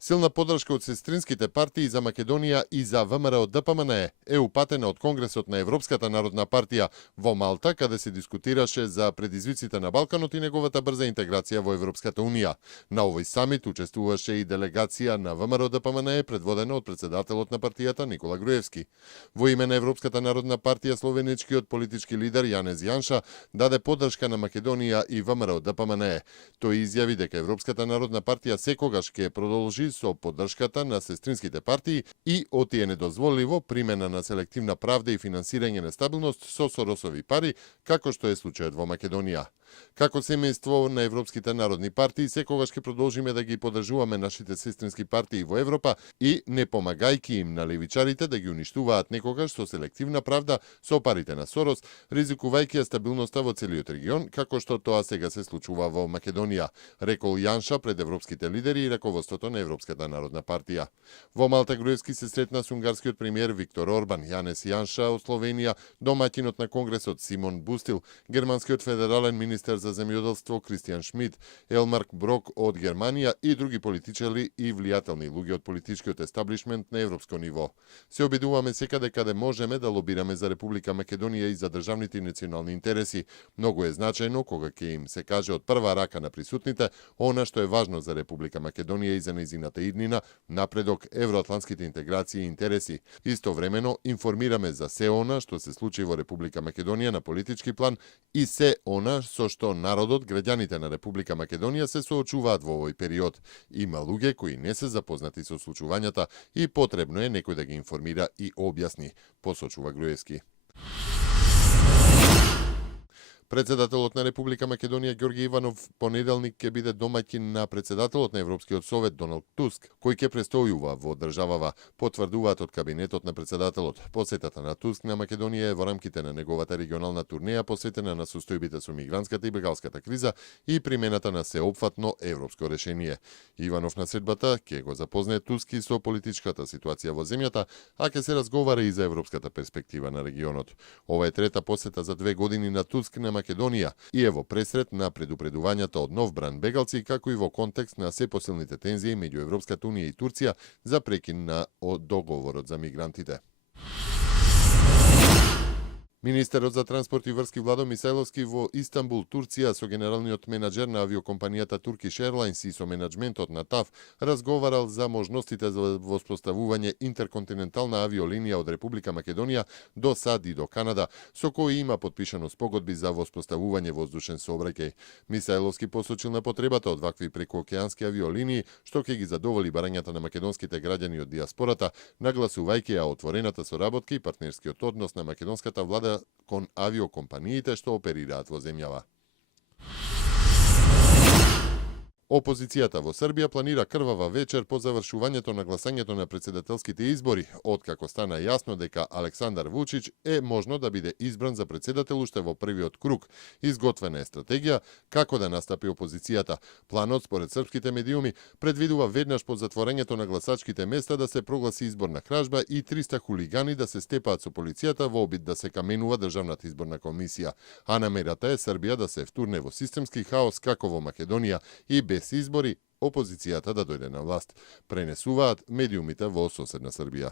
Силна поддршка од сестринските партии за Македонија и за ВМРО-ДПМНЕ е упатена од Конгресот на Европската народна партија во Малта, каде се дискутираше за предизвиците на Балканот и неговата брза интеграција во Европската унија. На овој самит учествуваше и делегација на ВМРО-ДПМНЕ предводена од председателот на партијата Никола Груевски. Во име на Европската народна партија словеничкиот политички лидер Јанез Јанша даде поддршка на Македонија и ВМРО-ДПМНЕ. Тој изјави дека Европската народна партија секогаш ќе продолжи со поддршката на сестринските партии и отие недозволиво примена на селективна правда и финансирање нестабилност со Соросови пари, како што е случајот во Македонија. Како семејство на европските народни партии, секогаш ќе продолжиме да ги поддржуваме нашите сестрински партии во Европа и не помагајки им на левичарите да ги уништуваат некогаш со селективна правда со парите на Сорос, ризикувајќи ја стабилноста во целиот регион, како што тоа сега се случува во Македонија, рекол Јанша пред европските лидери и раководството на Европската народна партија. Во Малта Груевски се сретна со унгарскиот премиер Виктор Орбан, Јанез Јанша од Словенија, домаќинот на Конгресот Симон Бустил, германскиот федерален министер за земјоделство Кристијан Шмидт, Елмарк Брок од Германија и други политичари и влијателни луѓе од политичкиот естаблишмент на европско ниво. Се обидуваме секаде каде можеме да лобираме за Република Македонија и за државните и национални интереси. Многу е значајно кога ќе им се каже од прва рака на присутните она што е важно за Република Македонија и за нејзината иднина, напредок, евроатлантските интеграции и интереси. Истовремено информираме за се она што се случи во Република Македонија на политички план и се она со што народот, граѓаните на Република Македонија се соочуваат во овој период. Има луѓе кои не се запознати со случувањата и потребно е некој да ги информира и објасни, посочува Груевски. Председателот на Република Македонија Ѓорѓе Иванов понеделник ќе биде домаќин на председателот на Европскиот совет Доналд Туск, кој ќе престојува во државава, потврдуваат од кабинетот на председателот. Посетата на Туск на Македонија е во рамките на неговата регионална турнеја посветена на состојбите со мигрантската и бегалската криза и примената на сеопфатно европско решение. Иванов на средбата ќе го запознае Туск и со политичката ситуација во земјата, а ќе се разговара и за европската перспектива на регионот. Ова е трета посета за 2 години на Туск на Македонија и е во пресрет на предупредувањата од нов бран бегалци, како и во контекст на се посилните тензии меѓу Европската унија и Турција за прекин на договорот за мигрантите. Министерот за транспорт и врски Владо Мисајловски во Истанбул, Турција, со генералниот менаџер на авиокомпанијата Turkish Airlines и со менаџментот на ТАВ разговарал за можностите за воспоставување интерконтинентална авиолинија од Република Македонија до САД и до Канада, со кои има подпишано спогодби за воспоставување воздушен сообраќај. Мисајловски посочил на потребата од вакви прекоокеански авиолинии, што ќе ги задоволи барањата на македонските граѓани од диаспората, нагласувајќи ја отворената соработка и партнерскиот однос на македонската влада кон авиокомпаниите што оперираат во земјава. Опозицијата во Србија планира крвава вечер по завршувањето на гласањето на председателските избори, откако стана јасно дека Александар Вучич е можно да биде избран за председател уште во првиот круг. Изготвена е стратегија како да настапи опозицијата. Планот, според српските медиуми, предвидува веднаш по затворењето на гласачките места да се прогласи изборна кражба и 300 хулигани да се степаат со полицијата во обид да се каменува Државната изборна комисија. А намерата е Србија да се втурне во системски хаос како во Македонија и без избори опозицијата да дојде на власт, пренесуваат медиумите во соседна Србија.